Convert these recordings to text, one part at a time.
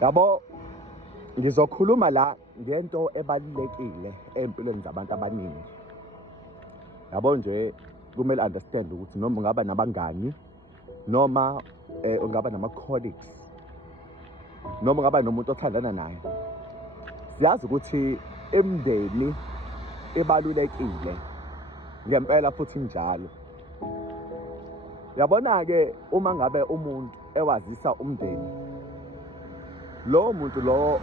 Yabo, ngizokhuluma la ngento ebalulekile empilweni zabantu abaningi. Yabo nje kumele understand ukuthi noma ungaba nabangani, noma ungaba nama-colleagues, noma ungaba nomuntu othandana naye. Siyazi ukuthi imindeni ibalulekile ngempela futhi njalo. Yabona-ke uma ngabe umuntu ewazisa umndeni, lowo muntu lo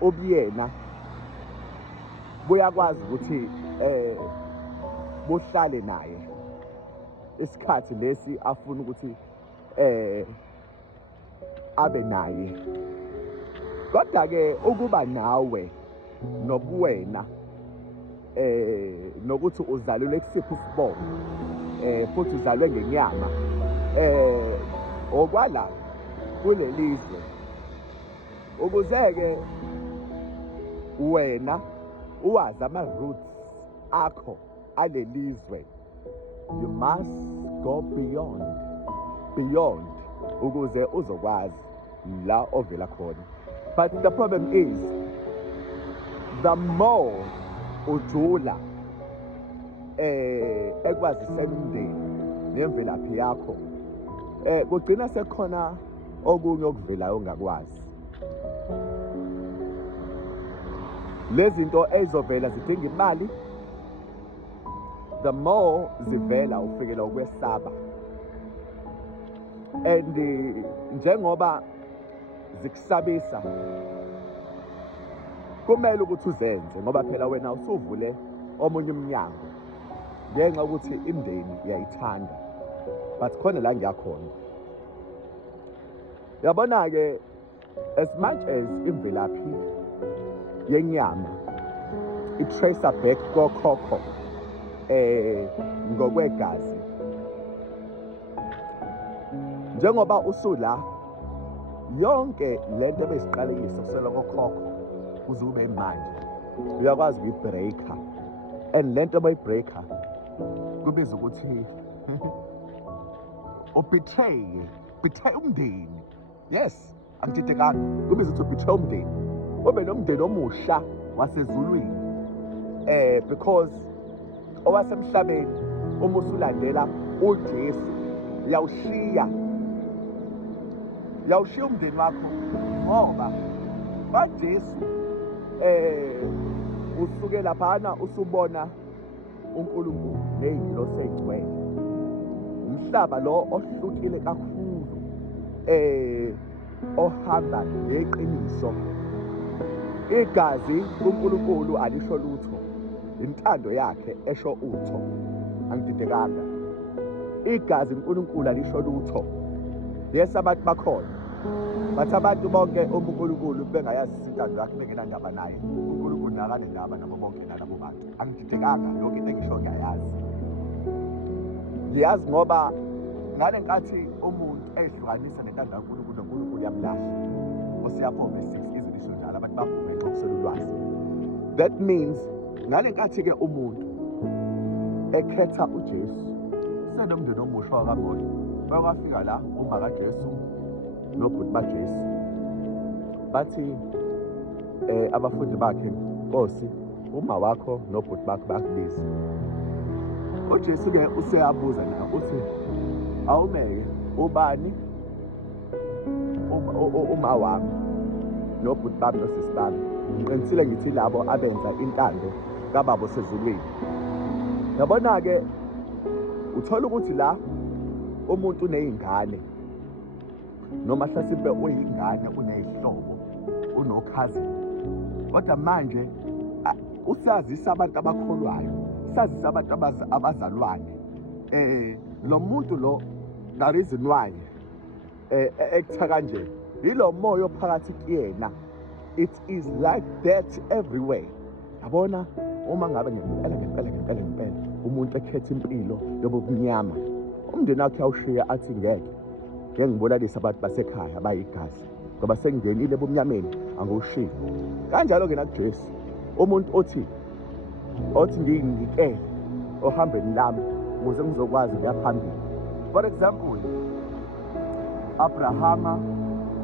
obuyena buyakwazi ukuthi buhlale naye isikhathi lesi afuna ukuthi abe naye. Kodwa-ke ukuba nawe nobuwena nokuthi uzalelwe kusiphi isibongo futhi uzalwe ngenyama okwala kulelizwe, ukuze-ke wena uwazi ama-roots akho alelizwe. You must go beyond ukuze uzokwazi la ovela khona. But the problem is, the more ujula ekwaziseni umndeni nemvelaphi yakho, kugcina sekhona okunye okuvelayo ongakwazi. Lezi zinto ezovela zidinga imali, the more zivela ufikela ukwesaba. And njengoba zikusabisa, kumele ukuthi uzenze ngoba phela wena usuvule omunye umnyango ngenxa ukuthi imindeni iyayithanda. But khona la ngiyakhona, yabona-ke, as much as imvelaphi yenyama i-tracer back kokhokho ngokwegazi, njengoba usula yonke lento ebesiqalekisa kusela kokhokho kuze ube manje uyakwazi ukuyibreaker. And lento bayibreaker kubiza ukuthi betray umndeni. Yes, angididekanga, kubiza ukuthi betray umndeni, ube nomndeni omusha wasezulwini. Because owasemhlabeni uma usulandela uJesu yawushiya umndeni wakho, ngoba kaJesu usuke laphana usubona uNkulunkulu ney'ngilosi ey'ngcwele. Umhlaba lo ohlukile kakhulu ohamba ngeqiniso. Igazi kuNkulunkulu alisho lutho, intando yakhe esho utho. Angididekanga, igazi uNkulunkulu alisho lutho. Yes, abantu bakhona, but abantu bonke uNkulunkulu bengayazi intando yakhe, bengenandaba naye. uNkulunkulu nakanendaba nabo bonke nalabo bantu. Angididekanga, yonke into engisho ngiyayazi. Ngiyazi ngoba ngale nkathi umuntu ehlukanisa nentando kaNkulunkulu, uNkulunkulu yamlahla. Hosea 4:6 izwi lisho njalo, abantu bavume nxa kuswela ulwazi. That means ngale nkathi-ke umuntu ekhetha uJesu, senomndeni omusha wakamoya, bakwafika la uma kaJesu nobhuti baJesu bathi abafundi bakhe, Nkosi, uma wakho nobhuti bakho bakubiza. uJesu-ke useyabuza na uthi, awumeke ubani uma wami nobhuti bami nosisi bami? Ngiqinisile ngithi labo abenza intando kababa osezulwini. Yabona-ke, uthola ukuthi la umuntu uney'ngane, noma hlasimpe uyingane, uney'hlobo, unokhazini, kodwa manje usazisa abantu abakholwayo, usazisa abantu abazalwane. Lo muntu lo, the reason why ekutha kanje, yilo moya ophakathi kuyena. It is like that everywhere. Yabona, uma ngabe ngempela umuntu ekhetha impilo yobunyama, umndeni wakhe awushiya athi ngeke ngibolalisa abantu basekhaya bayigazi ngoba sengingenile ebumnyameni, angiwushiyi. Kanjalo-ke nakuJesu, umuntu othi ngikele ohambeni lami ukuze ngizokwazi ukuya phambili. For example, Abrahama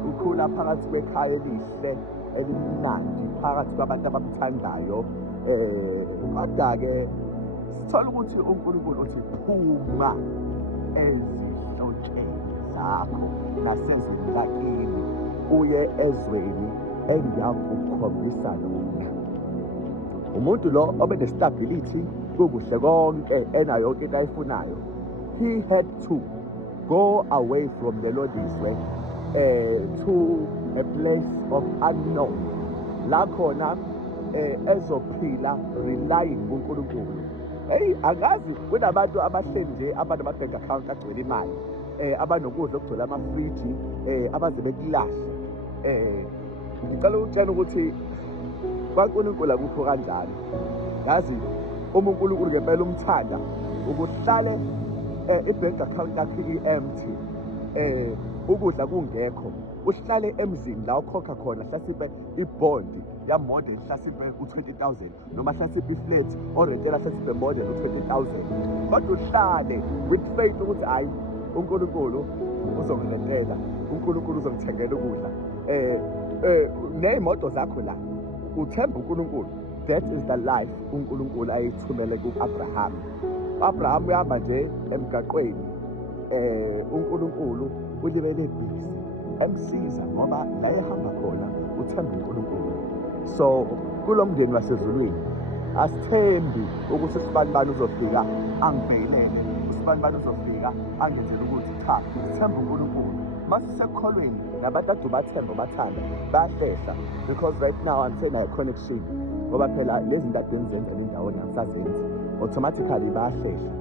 ukhula phakathi kwekhaya elihle elimnandi phakathi kwabantu abamthandayo. Kodwa-ke sithola ukuthi uNkulunkulu uthi phuma ezihlotsheni zakho nasezweni lakini uye ezweni engiyakukhombisa lona. Umuntu lo obenestability kukuhle konke enayo yonke into ayifunayo, he had to go away from the Lodizwe to a place of unknown, la khona ezophila relying kuNkulunkulu. Hey, angazi kunabantu abahleli nje abanama-bank account agcwele imali, abanokudla okugcwele amafriji, abaze bekulahle. Ngicela ukutshela ukuthi kwaNkulunkulu akukho kanjalo. Yazi uma uNkulunkulu ngempela umthanda ukuhlale i-bank account yakho i-empty, ukudla kungekho, uhlale emzini la ukhokha khona hlasimpe ibhondi yamodel hlasimpe u-20,000 noma hlasimpe iflat orentela hlasimpe model u-20,000, kodwa uhlale with faith ukuthi hayi uNkulunkulu uzongilentela, uNkulunkulu uzongithengela ukudla, ney'moto zakho la uthemba uNkulunkulu. That is the life uNkulunkulu ayithumele ku-Abraham. U-Abraham uyahamba nje emgaqweni, uNkulunkulu ulibele busy emsiza ngoba la ehamba khona uthemba uNkulunkulu. So kulo mndeni wasezulwini asithembi ukuthi usibanibani uzofika angibhekele, usibanibani uzofika angenzele ukuthi cha, sithemba uNkulunkulu. Masisekuholweni nabantu ade ubathemba bathanda bayahlehla, because right now angisenayo connection ngoba phela lezi zinto ade ngizenza ndawonye angisazenzi, automatically bayahlehla.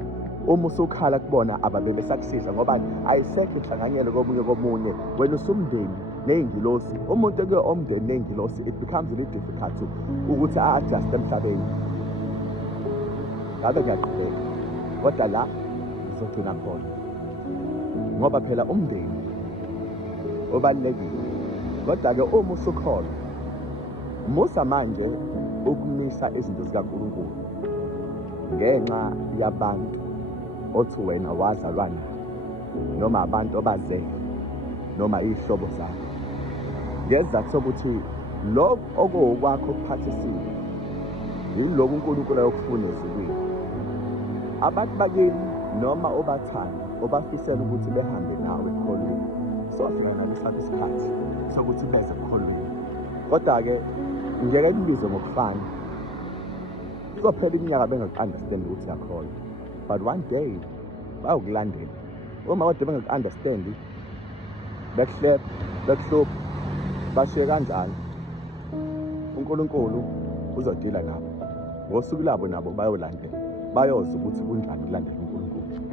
Uma usukhala kubona ababe besakusiza ngoba ayisekho inhlanganyelo komunye wena usumndeni ney'ngilosi. Umuntu eke omndeni ney'ngilosi, it becomes really difficult ukuthi a-adjust emhlabeni. Ngabe ngiyaqhubeka kodwa la ngizogcina khona ngoba phela umndeni obalulekile. Kodwa-ke uma usukholwa, musa manje ukumisa izinto zikaNkulunkulu ngenxa yabantu othi wena wazalwa nabo, noma abantu obazele, noma iy'hlobo zakho. Ngezizathu sokuthi lokhu okuwokwakho okuphathisile yiloku uNkulunkulu ayokufuna ezulwini. Abantu bakini noma obathanda obafisela ukuthi behambe nawe ekukholweni, sofika nalo isikhathi sokuthi beze ekukholweni. Kodwa-ke ngeke nibizwe ngokufana, kuzophela iminyaka bengaku-understand ukuthi uyakholwa, but one day bayokulandela. Uma kade bengaku-understandi, bekuhlepha, bekuhlupha, bashiye kanjalo, uNkulunkulu uzodila nabo. Ngosuku labo nabo bayolandela, bayozwa ukuthi kunjani ukulandela uNkulunkulu.